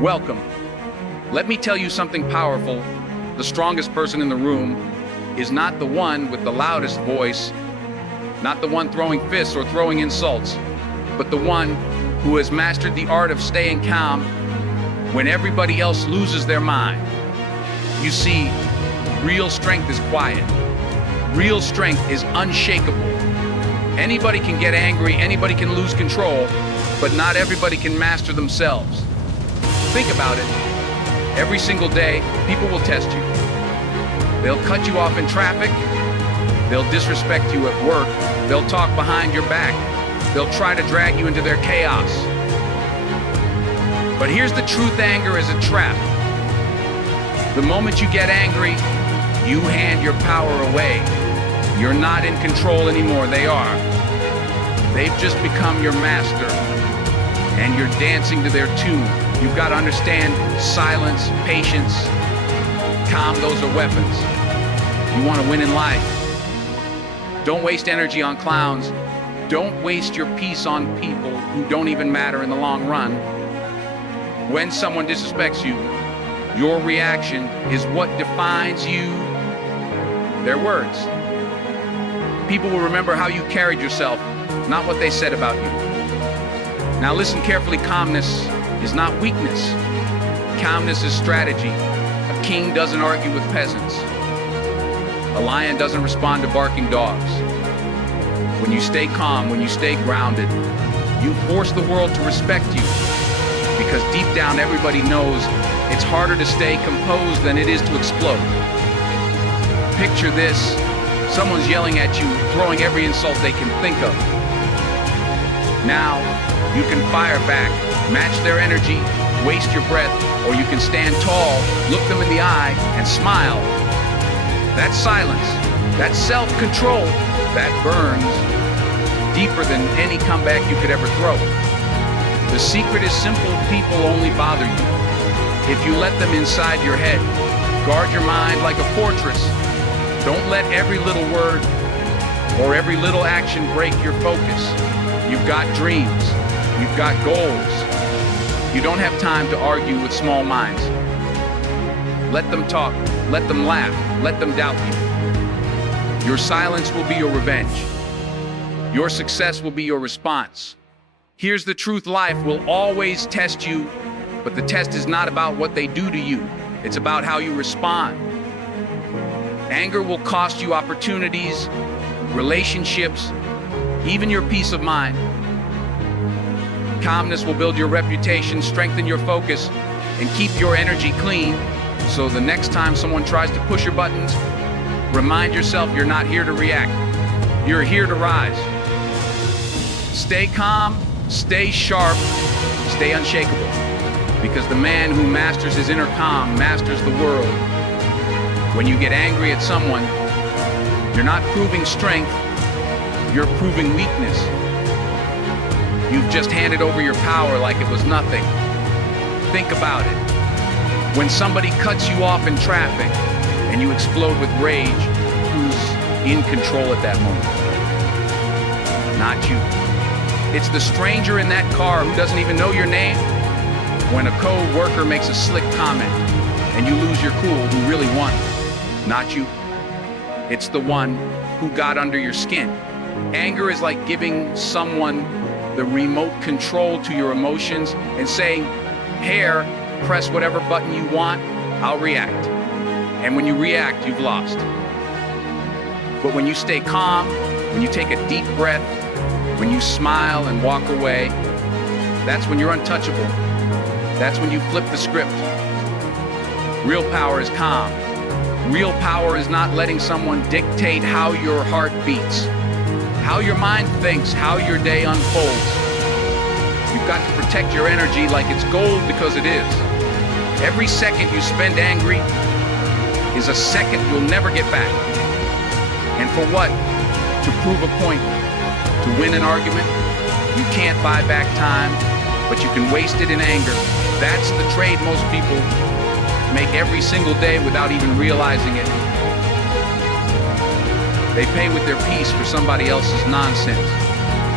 Welcome. Let me tell you something powerful. The strongest person in the room is not the one with the loudest voice, not the one throwing fists or throwing insults, but the one who has mastered the art of staying calm when everybody else loses their mind. You see, real strength is quiet. Real strength is unshakable. Anybody can get angry, anybody can lose control, but not everybody can master themselves. Think about it. Every single day, people will test you. They'll cut you off in traffic. They'll disrespect you at work. They'll talk behind your back. They'll try to drag you into their chaos. But here's the truth: anger is a trap. The moment you get angry, you hand your power away. You're not in control anymore, they are. They've just become your master, and you're dancing to their tune. You've got to understand silence, patience, calm, those are weapons. You want to win in life. Don't waste energy on clowns. Don't waste your peace on people who don't even matter in the long run. When someone disrespects you, your reaction is what defines you. Their words. People will remember how you carried yourself, not what they said about you. Now listen carefully. Calmness is not weakness. Calmness is strategy. A king doesn't argue with peasants. A lion doesn't respond to barking dogs. When you stay calm, when you stay grounded, you force the world to respect you. Because deep down, everybody knows it's harder to stay composed than it is to explode. Picture this: someone's yelling at you, throwing every insult they can think of. Now, you can fire back, match their energy, waste your breath, or you can stand tall, look them in the eye, and smile. That's silence. That's self-control. That burns deeper than any comeback you could ever throw. The secret is simple: people only bother you if you let them inside your head. Guard your mind like a fortress. Don't let every little word or every little action break your focus. You've got dreams. You've got goals. You don't have time to argue with small minds. Let them talk. Let them laugh. Let them doubt you. Your silence will be your revenge. Your success will be your response. Here's the truth: life will always test you, but the test is not about what they do to you. It's about how you respond. Anger will cost you opportunities, relationships, even your peace of mind. Calmness will build your reputation, strengthen your focus, and keep your energy clean. So the next time someone tries to push your buttons, remind yourself you're not here to react. You're here to rise. Stay calm, stay sharp, stay unshakable. Because the man who masters his inner calm masters the world. When you get angry at someone, you're not proving strength, you're proving weakness. You've just handed over your power like it was nothing. Think about it. When somebody cuts you off in traffic and you explode with rage, who's in control at that moment? Not you. It's the stranger in that car who doesn't even know your name. When a co-worker makes a slick comment and you lose your cool, who really won? Not you. It's the one who got under your skin. Anger is like giving someone the remote control to your emotions and saying, "Here, press whatever button you want, I'll react." And when you react, you've lost. But when you stay calm, when you take a deep breath, when you smile and walk away, that's when you're untouchable. That's when you flip the script. Real power is calm. Real power is not letting someone dictate how your heart beats, how your mind thinks, how your day unfolds. You've got to protect your energy like it's gold, because it is. Every second you spend angry is a second you'll never get back. And for what? To prove a point. To win an argument? You can't buy back time, but you can waste it in anger. That's the trade most people make every single day without even realizing it. They pay with their peace for somebody else's nonsense.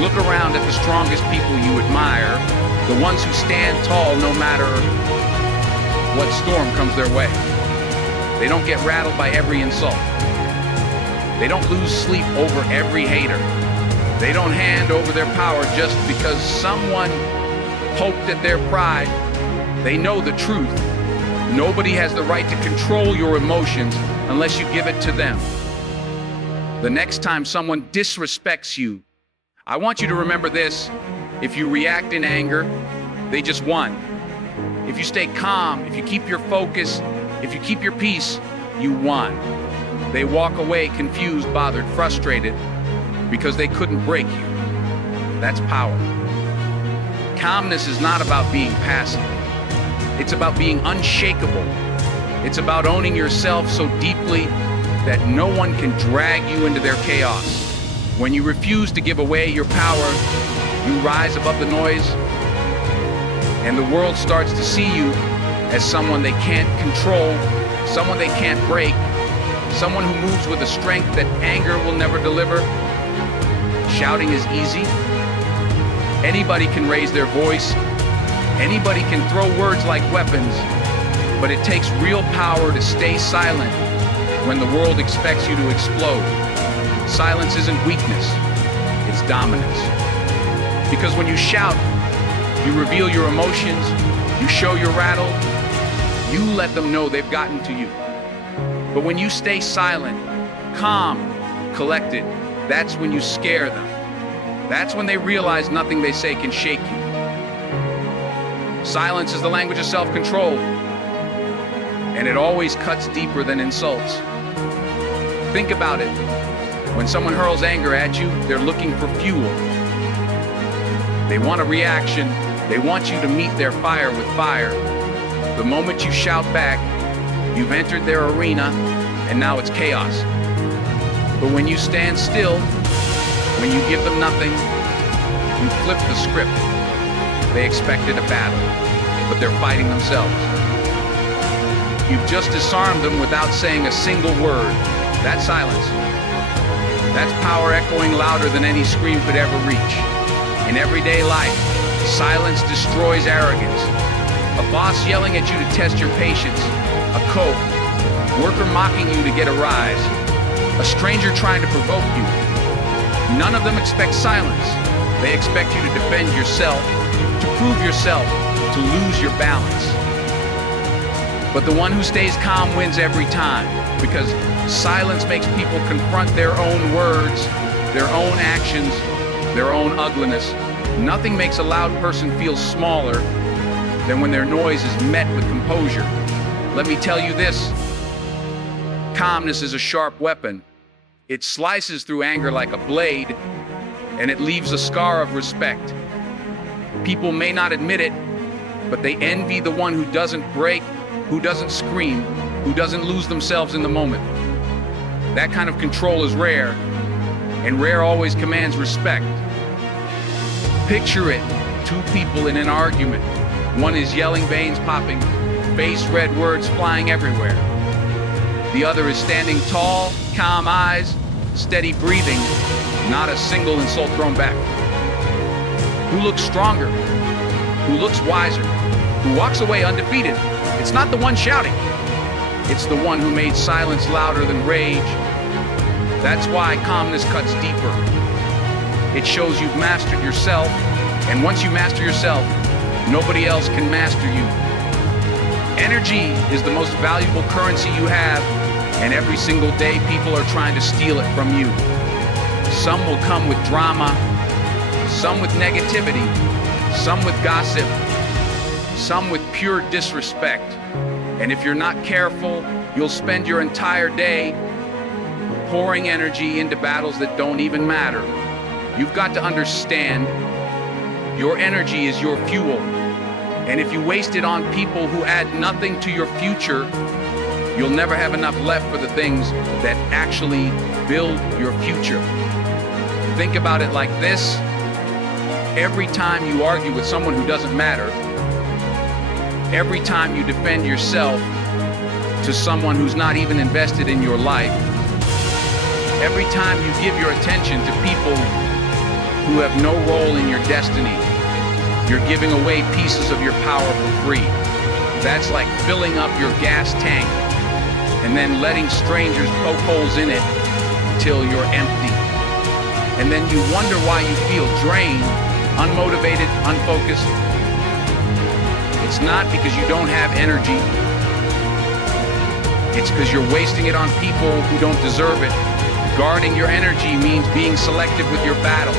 Look around at the strongest people you admire, the ones who stand tall no matter what storm comes their way. They don't get rattled by every insult. They don't lose sleep over every hater. They don't hand over their power just because someone poked at their pride. They know the truth. Nobody has the right to control your emotions unless you give it to them. The next time someone disrespects you, I want you to remember this. If you react in anger, they just won. If you stay calm, if you keep your focus, if you keep your peace, you won. They walk away confused, bothered, frustrated because they couldn't break you. That's power. Calmness is not about being passive. It's about being unshakable. It's about owning yourself so deeply that no one can drag you into their chaos. When you refuse to give away your power, you rise above the noise, and the world starts to see you as someone they can't control, someone they can't break, someone who moves with a strength that anger will never deliver. Shouting is easy. Anybody can raise their voice. Anybody can throw words like weapons, but it takes real power to stay silent when the world expects you to explode. Silence isn't weakness, it's dominance. Because when you shout, you reveal your emotions, you show your rattle, you let them know they've gotten to you. But when you stay silent, calm, collected, that's when you scare them. That's when they realize nothing they say can shake you. Silence is the language of self-control, and it always cuts deeper than insults. Think about it. When someone hurls anger at you, they're looking for fuel. They want a reaction. They want you to meet their fire with fire. The moment you shout back, you've entered their arena, and now it's chaos. But when you stand still, when you give them nothing, you flip the script. They expected a battle, but they're fighting themselves. You've just disarmed them without saying a single word. That's silence. That's power echoing louder than any scream could ever reach. In everyday life, silence destroys arrogance. A boss yelling at you to test your patience, a worker mocking you to get a rise, a stranger trying to provoke you. None of them expect silence. They expect you to defend yourself, to prove yourself, to lose your balance. But the one who stays calm wins every time, because silence makes people confront their own words, their own actions, their own ugliness. Nothing makes a loud person feel smaller than when their noise is met with composure. Let me tell you this, calmness is a sharp weapon. It slices through anger like a blade, and it leaves a scar of respect. People may not admit it, but they envy the one who doesn't break, who doesn't scream, who doesn't lose themselves in the moment. That kind of control is rare, and rare always commands respect. Picture it, two people in an argument. One is yelling, veins popping, face red, words flying everywhere. The other is standing tall, calm eyes, steady breathing, not a single insult thrown back. Who looks stronger? Who looks wiser? Who walks away undefeated? It's not the one shouting. It's the one who made silence louder than rage. That's why calmness cuts deeper. It shows you've mastered yourself, and once you master yourself, nobody else can master you. Energy is the most valuable currency you have, and every single day people are trying to steal it from you. Some will come with drama, some with negativity, some with gossip, some with pure disrespect. And if you're not careful, you'll spend your entire day pouring energy into battles that don't even matter. You've got to understand, your energy is your fuel. And if you waste it on people who add nothing to your future, you'll never have enough left for the things that actually build your future. Think about it like this. Every time you argue with someone who doesn't matter, every time you defend yourself to someone who's not even invested in your life, every time you give your attention to people who have no role in your destiny, you're giving away pieces of your power for free. That's like filling up your gas tank and then letting strangers poke holes in it till you're empty. And then you wonder why you feel drained, unmotivated, unfocused. It's not because you don't have energy. It's because you're wasting it on people who don't deserve it. Guarding your energy means being selective with your battles.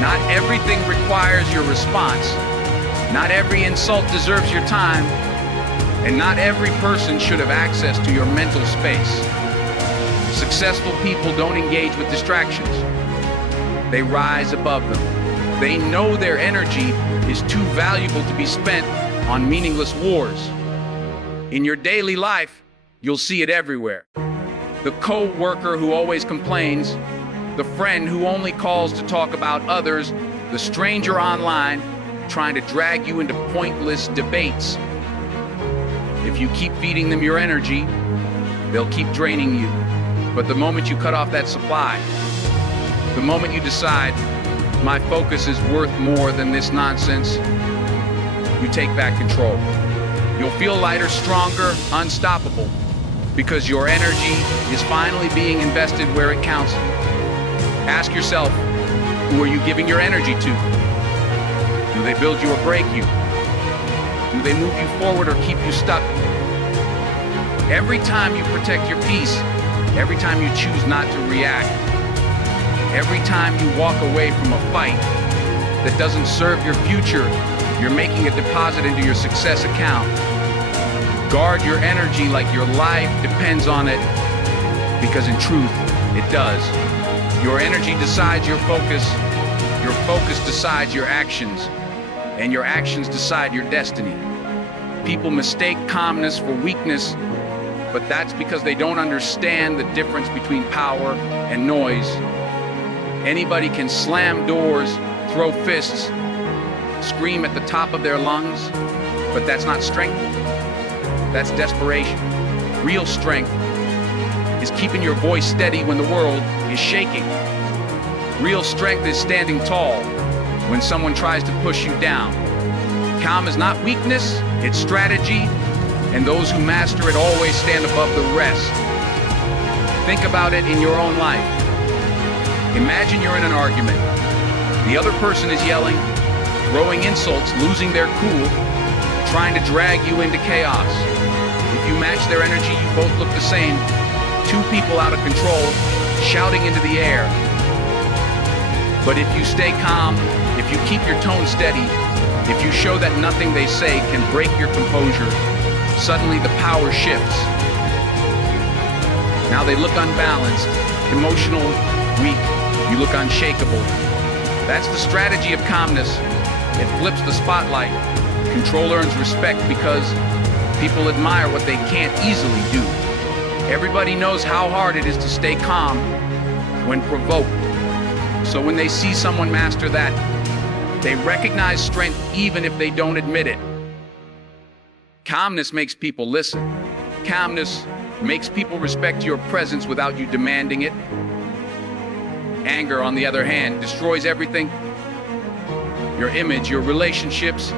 Not everything requires your response. Not every insult deserves your time. And not every person should have access to your mental space. Successful people don't engage with distractions. They rise above them. They know their energy is too valuable to be spent on meaningless wars. In your daily life, you'll see it everywhere. The co-worker who always complains, the friend who only calls to talk about others, the stranger online trying to drag you into pointless debates. If you keep feeding them your energy, they'll keep draining you. But the moment you cut off that supply, the moment you decide, my focus is worth more than this nonsense, you take back control. You'll feel lighter, stronger, unstoppable, because your energy is finally being invested where it counts. Ask yourself, who are you giving your energy to? Do they build you or break you? Do they move you forward or keep you stuck? Every time you protect your peace, every time you choose not to react, every time you walk away from a fight that doesn't serve your future, you're making a deposit into your success account. Guard your energy like your life depends on it, because in truth, it does. Your energy decides your focus decides your actions, and your actions decide your destiny. People mistake calmness for weakness, but that's because they don't understand the difference between power and noise. Anybody can slam doors, throw fists, scream at the top of their lungs, but that's not strength. That's desperation. Real strength is keeping your voice steady when the world is shaking. Real strength is standing tall when someone tries to push you down. Calm is not weakness, it's strategy, and those who master it always stand above the rest. Think about it in your own life. Imagine you're in an argument. The other person is yelling, throwing insults, losing their cool, trying to drag you into chaos. If you match their energy, you both look the same. Two people out of control, shouting into the air. But if you stay calm, if you keep your tone steady, if you show that nothing they say can break your composure, suddenly the power shifts. Now they look unbalanced, emotional, weak. You look unshakable. That's the strategy of calmness. It flips the spotlight. Control earns respect because people admire what they can't easily do. Everybody knows how hard it is to stay calm when provoked. So when they see someone master that, they recognize strength even if they don't admit it. Calmness makes people listen. Calmness makes people respect your presence without you demanding it. Anger, on the other hand, destroys everything. Your image, your relationships,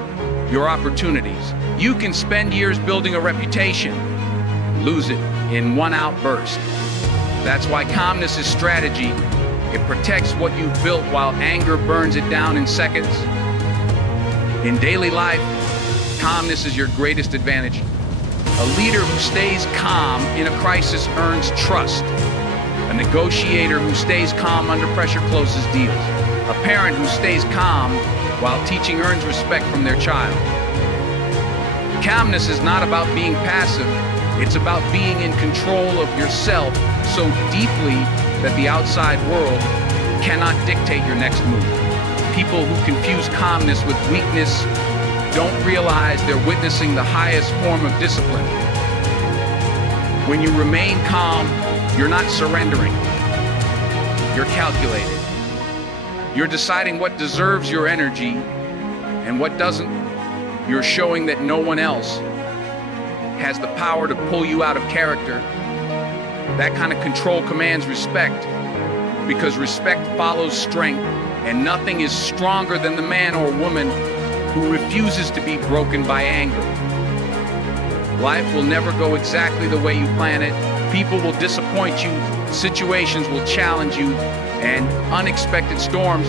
your opportunities. You can spend years building a reputation, lose it in one outburst. That's why calmness is strategy. It protects what you've built while anger burns it down in seconds. In daily life, calmness is your greatest advantage. A leader who stays calm in a crisis earns trust. A negotiator who stays calm under pressure closes deals. A parent who stays calm while teaching earns respect from their child. Calmness is not about being passive. It's about being in control of yourself so deeply that the outside world cannot dictate your next move. People who confuse calmness with weakness don't realize they're witnessing the highest form of discipline. When you remain calm, you're not surrendering. You're calculating. You're deciding what deserves your energy and what doesn't. You're showing that no one else has the power to pull you out of character. That kind of control commands respect, because respect follows strength, and nothing is stronger than the man or woman who refuses to be broken by anger. Life will never go exactly the way you plan it. People will disappoint you, situations will challenge you, and unexpected storms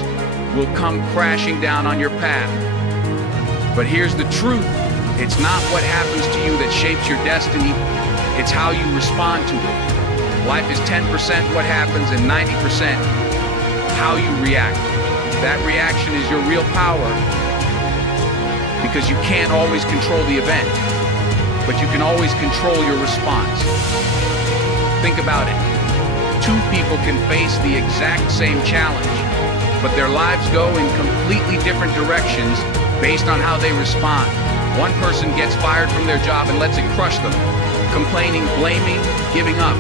will come crashing down on your path. But here's the truth. It's not what happens to you that shapes your destiny. It's how you respond to it. Life is 10% what happens and 90% how you react. That reaction is your real power, because you can't always control the event, but you can always control your response. Think about it. Two people can face the exact same challenge, but their lives go in completely different directions based on how they respond. One person gets fired from their job and lets it crush them, complaining, blaming, giving up.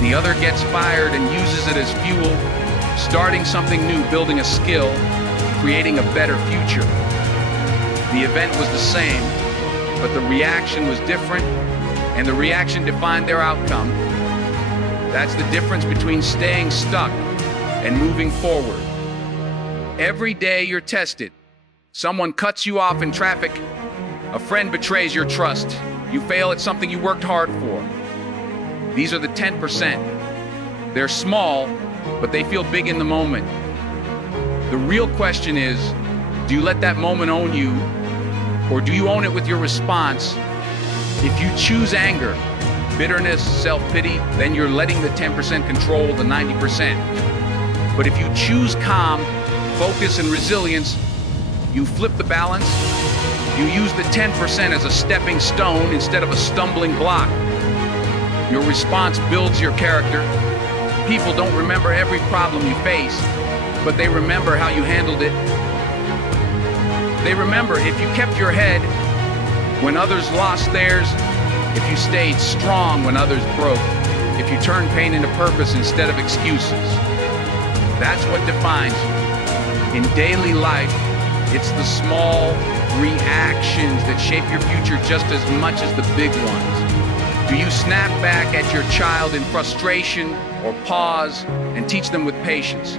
The other gets fired and uses it as fuel, starting something new, building a skill, creating a better future. The event was the same, but the reaction was different, and the reaction defined their outcome. That's the difference between staying stuck and moving forward. Every day you're tested. Someone cuts you off in traffic. A friend betrays your trust. You fail at something you worked hard for. These are the 10%. They're small, but they feel big in the moment. The real question is, do you let that moment own you, or do you own it with your response? If you choose anger, bitterness, self-pity, then you're letting the 10% control the 90%. But if you choose calm, focus, and resilience, you flip the balance. You use the 10% as a stepping stone instead of a stumbling block. Your response builds your character. People don't remember every problem you face, but they remember how you handled it. They remember if you kept your head when others lost theirs, if you stayed strong when others broke, if you turned pain into purpose instead of excuses. That's what defines you. In daily life, it's the small reactions that shape your future just as much as the big ones. Do you snap back at your child in frustration, or pause and teach them with patience?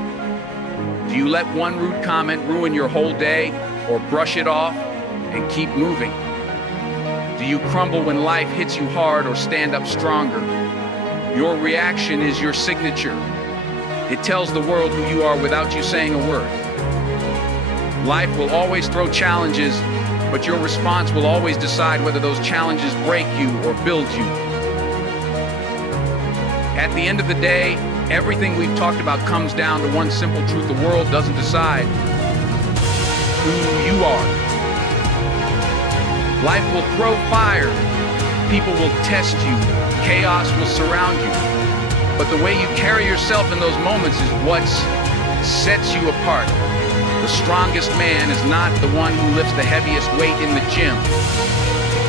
Do you let one rude comment ruin your whole day, or brush it off and keep moving? Do you crumble when life hits you hard, or stand up stronger? Your reaction is your signature. It tells the world who you are without you saying a word. Life will always throw challenges, but your response will always decide whether those challenges break you or build you. At the end of the day, everything we've talked about comes down to one simple truth: the world doesn't decide who you are. Life will throw fire, people will test you, chaos will surround you. But the way you carry yourself in those moments is what sets you apart. The strongest man is not the one who lifts the heaviest weight in the gym,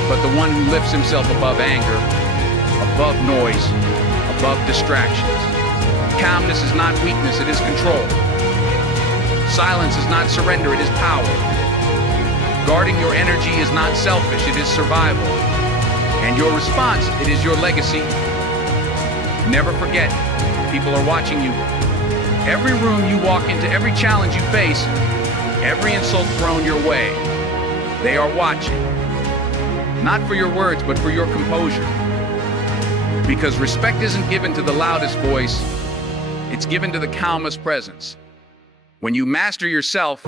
but the one who lifts himself above anger, above noise, above distractions. Calmness is not weakness, it is control. Silence is not surrender, it is power. Guarding your energy is not selfish, it is survival. And your response, it is your legacy. Never forget, people are watching you. Every room you walk into, every challenge you face, every insult thrown your way, they are watching. Not for your words, but for your composure. Because respect isn't given to the loudest voice, it's given to the calmest presence. When you master yourself,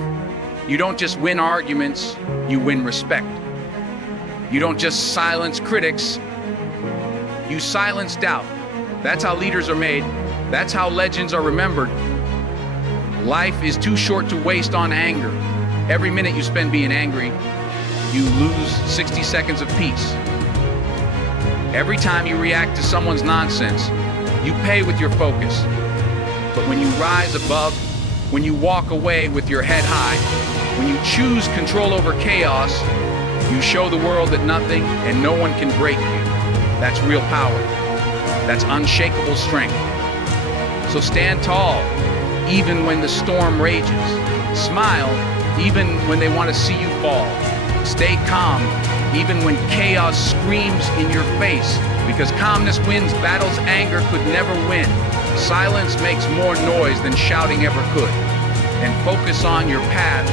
you don't just win arguments, you win respect. You don't just silence critics, you silence doubt. That's how leaders are made. That's how legends are remembered. Life is too short to waste on anger. Every minute you spend being angry, you lose 60 seconds of peace. Every time you react to someone's nonsense, you pay with your focus. But when you rise above, when you walk away with your head high, when you choose control over chaos, you show the world that nothing and no one can break you. That's real power. That's unshakable strength. So stand tall, even when the storm rages. Smile, even when they want to see you fall. Stay calm, even when chaos screams in your face. Because calmness wins battles anger could never win. Silence makes more noise than shouting ever could. And focus on your path,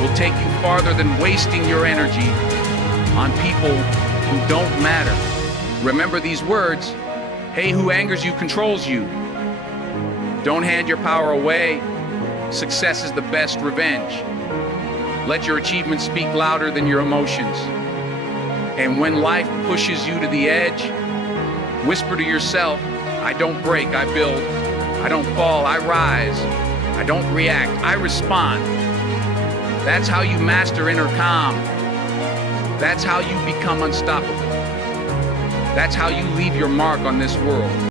will take you farther than wasting your energy on people who don't matter. Remember these words: hey, who angers you controls you. Don't hand your power away. Success is the best revenge. Let your achievements speak louder than your emotions. And when life pushes you to the edge, whisper to yourself, I don't break, I build. I don't fall, I rise. I don't react, I respond. That's how you master inner calm. That's how you become unstoppable. That's how you leave your mark on this world.